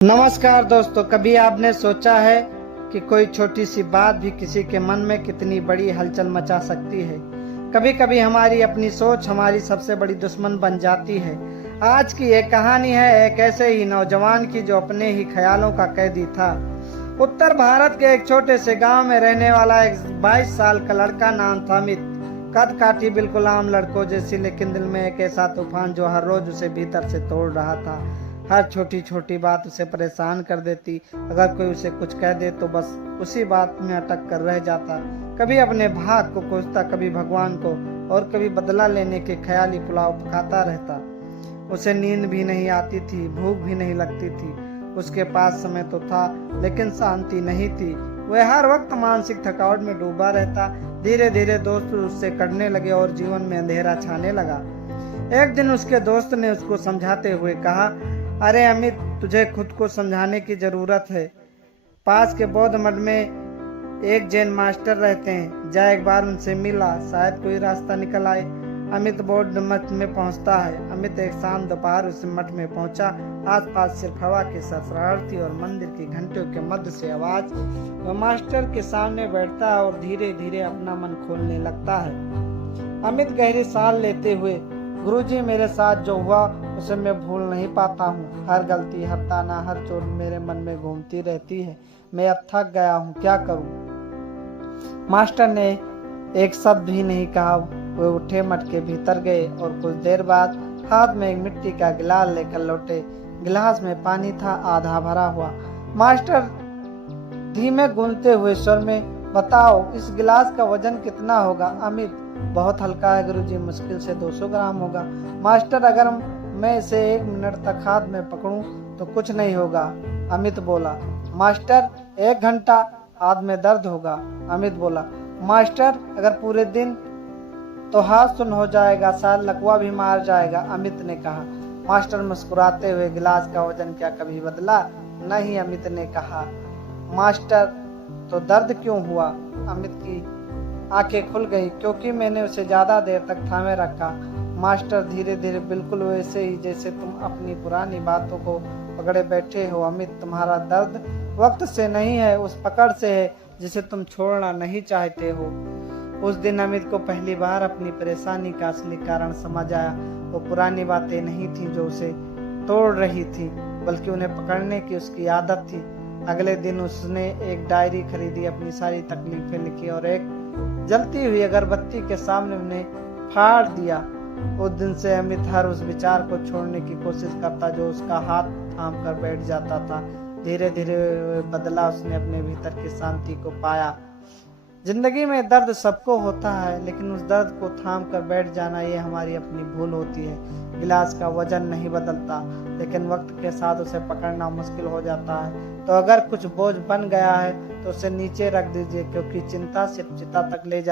नमस्कार दोस्तों, कभी आपने सोचा है कि कोई छोटी सी बात भी किसी के मन में कितनी बड़ी हलचल मचा सकती है। कभी कभी हमारी अपनी सोच हमारी सबसे बड़ी दुश्मन बन जाती है। आज की एक कहानी है एक ऐसे ही नौजवान की जो अपने ही ख्यालों का कैदी था। उत्तर भारत के एक छोटे से गांव में रहने वाला एक 22 साल का लड़का, नाम था अमित। कद काठी, बिल्कुल आम लड़कों जैसी, लेकिन दिल में एक ऐसा तूफान जो हर रोज उसे भीतर से तोड़ रहा था। हर छोटी छोटी बात उसे परेशान कर देती। अगर कोई उसे कुछ कह दे तो बस उसी बात में अटक कर रह जाता। कभी अपने भाग को कोसता, कभी भगवान को, और कभी बदला लेने के ख्याली पुलाव पकाता रहता। उसे नींद भी नहीं आती थी, भूख भी नहीं लगती थी। उसके पास समय तो था, लेकिन शांति नहीं थी। वह हर वक्त मानसिक थकावट में डूबा रहता। धीरे धीरे दोस्त उससे कटने लगे और जीवन में अंधेरा छाने लगा। एक दिन उसके दोस्त ने उसको समझाते हुए कहा, अरे अमित, तुझे खुद को समझाने की जरूरत है। पास के बौद्ध मठ में एक जैन मास्टर रहते हैं, जा एक बार उनसे मिला, शायद कोई रास्ता निकल आए। अमित बौद्ध मठ में पहुंचता है। अमित एक शाम दोपहर उस मठ में पहुंचा। आसपास सिर्फ हवा की सरसराहट थी और मंदिर की घंटियों के मध्य से आवाज। वह मास्टर के सामने बैठता है और धीरे धीरे अपना मन खोलने लगता है। अमित गहरी सांस लेते हुए, गुरुजी, मेरे साथ जो हुआ उसे मैं भूल नहीं पाता हूँ। हर गलती, हर ताना, हर चोट मेरे मन में घूमती रहती है। मैं अब थक गया हूँ, क्या करूँ? मास्टर ने एक शब्द भी नहीं कहा। वे उठे, मठ के भीतर गए और कुछ देर बाद हाथ में एक मिट्टी का गिलास लेकर लौटे। गिलास में पानी था, आधा भरा हुआ। मास्टर धीमे गूंजते हुए स्वर में, बताओ इस गिलास का वजन कितना होगा? अमित, बहुत हल्का है गुरुजी, मुश्किल से 200 ग्राम होगा। मास्टर, अगर मैं इसे 1 मिनट तक हाथ में पकड़ूं तो कुछ नहीं होगा, अमित बोला। मास्टर, 1 घंटा? हाथ में दर्द होगा, अमित बोला। मास्टर, अगर पूरे दिन? तो हाथ सुन्न हो जाएगा, शायद लकवा भी मार जाएगा, अमित ने कहा। मास्टर मुस्कुराते हुए, गिलास का वजन क्या कभी बदला? नहीं, अमित ने कहा। मास्टर, तो दर्द क्यों हुआ? अमित की आंखें खुल गई, क्योंकि मैंने उसे ज्यादा देर तक थामे रखा। मास्टर धीरे धीरे, बिल्कुल वैसे ही जैसे तुम अपनी पुरानी बातों को पकड़े बैठे हो। अमित, तुम्हारा दर्द वक्त से नहीं है, उस पकड़ से है जिसे तुम छोड़ना नहीं चाहते हो। उस दिन अमित को पहली बार अपनी परेशानी का असली कारण समझ आया। वो पुरानी बातें नहीं थी जो उसे तोड़ रही थी, बल्कि उन्हें पकड़ने की उसकी आदत थी। अगले दिन उसने एक डायरी खरीदी, अपनी सारी तकलीफें लिखी और एक जलती हुई अगरबत्ती के सामने उन्हें फाड़ दिया। उस दिन से अमित हर उस विचार को छोड़ने की कोशिश करता जो उसका हाथ थाम कर बैठ जाता था। धीरे धीरे बदला, उसने अपने भीतर की शांति को पाया। जिंदगी में दर्द सबको होता है, लेकिन उस दर्द को थाम कर बैठ जाना, ये हमारी अपनी भूल होती है। गिलास का वजन नहीं बदलता, लेकिन वक्त के साथ उसे पकड़ना मुश्किल हो जाता है। तो अगर कुछ बोझ बन गया है तो उसे नीचे रख दीजिए, क्योंकि चिंता सिर्फ चिता तक ले जा